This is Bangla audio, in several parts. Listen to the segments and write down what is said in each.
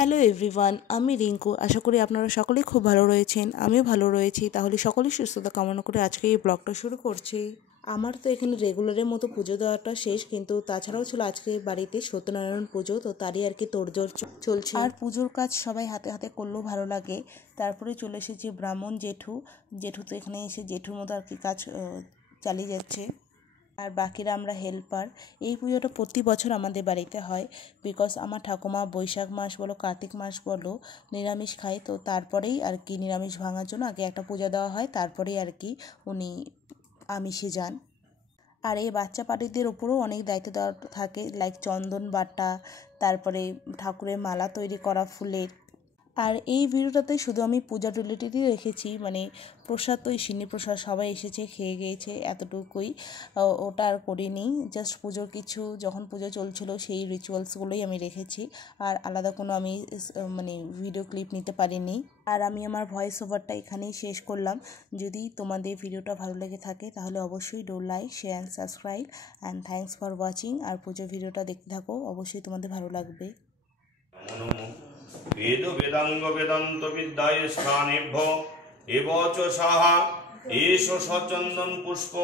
হ্যালো এভরিওয়ান, আমি রিঙ্কু। আশা করি আপনারা সকলেই খুব ভালো রয়েছেন, আমিও ভালো রয়েছি। তাহলে সকলেই সুস্থতা কামনা করে আজকে এই ব্লগটা শুরু করছি। আমার তো এখানে রেগুলারের মতো পুজো দেওয়াটা শেষ, কিন্তু তাছাড়াও ছিল আজকে বাড়িতে সত্যনারায়ণ পুজো, তো তারই আর কি তোড়জোড় চলছে। আর পুজোর কাজ সবাই হাতে হাতে করলেও ভালো লাগে। তারপরে চলে এসেছে ব্রাহ্মণ জেঠু তো এখানে এসে জেঠুর মতো আর কি কাজ চালিয়ে যাচ্ছে, আর বাকিরা আমরা হেল্পার। এই পুজোটা প্রতি বছর আমাদের বাড়িতে হয়, বিকজ আমার ঠাকুমা বৈশাখ মাস বলো কার্তিক মাস বলো নিরামিষ খায়, তো তারপরেই আর কি নিরামিষ ভাঙার জন্য আগে একটা পূজা দেওয়া হয়, তারপরেই আর কি উনি আমিষে যান। আর এই বাচ্চা পার্টিদের ওপরেও অনেক দায়িত্ব দেওয়া থাকে, লাইক চন্দন বাটা, তারপরে ঠাকুরের মালা তৈরি করা ফুলের। আর এই ভিডিওটাতে শুধু আমি পূজা রিলেটেডই রেখেছি, মানে প্রসাদ তো সিন্নি প্রসাদ সবাই এসেছে খেয়ে গিয়েছে, এতটুকুই। ওটা আর করিনি, জাস্ট পুজোর কিছু যখন পুজো চলছিল সেই রিচুয়ালসগুলোই আমি রেখেছি। আর আলাদা কোনো আমি মানে ভিডিও ক্লিপ নিতে পারিনি। আর আমি আমার ভয়েস ওভারটা এখানেই শেষ করলাম। যদি তোমাদের ভিডিওটা ভালো লেগে থাকে তাহলে অবশ্যই do like, share and subscribe, and thanks for watching. আর পুজোর ভিডিওটা দেখতে থাকো, অবশ্যই তোমাদের ভালো লাগবে। वेद वेदांग वेदांत विद्याय स्थानेभ्यो एवच साहा एष सचंदन पुष्प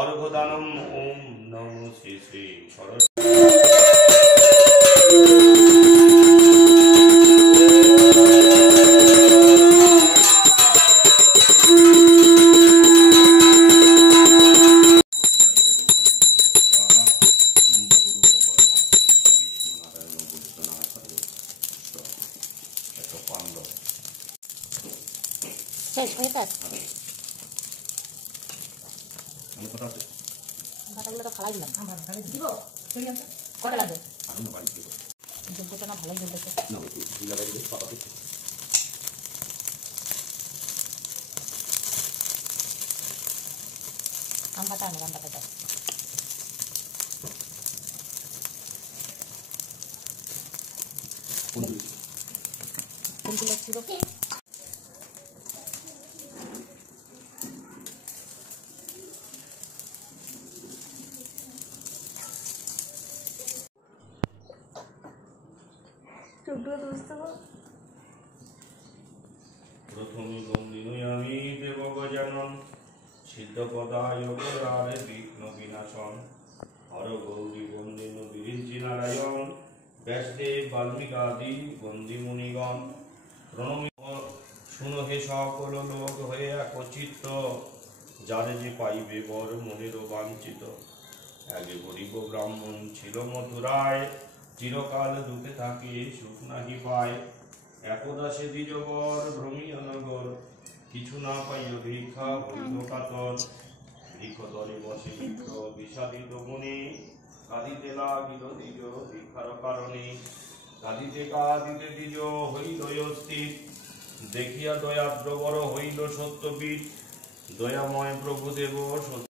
अर्घदानम ओम नमो श्री श्री सरस्वती। ভাতাগুলো তো ফালাই দিলাম, দিব কটা লাগবে? জলটা না ভালোই জ্বলতেছে। আম পাতা দাও। কোনগুলো ছিল কি? प्रथमे बंदिनयामि देवगजानन सिद्धपदाय गोरारे विघ्न विनाशन हर गौरी बंदिन बिरिंचि नारायण व्यासदेव वाल्मीकादि बंदी मुनिगण প্রণমি শুনো হে সকল লোক হয়ে একচিত্ত যারে যে পাইবে বর মনের বাঞ্ছিত আগে গরিব ব্রাহ্মণ ছিল মথুরায় চিরকাল দুঃখে থাকে সুখ নাহি পায় একদা সে দ্বিজবর ভ্রমিয়া নগর কিছু না পাইয়া ভিক্ষা হইল কাতর বৃক্ষতলে বসে বৃক্ষ বিষাদিত মনে কাঁদিতে লাগিল দ্বিজ ভিক্ষার কারণে কাঁদিতে দ্বিজ হইল অস্থির দেখিয়া দয়াদ্র বড় হইল সত্যপীঠ দয়াময় প্রভুদেব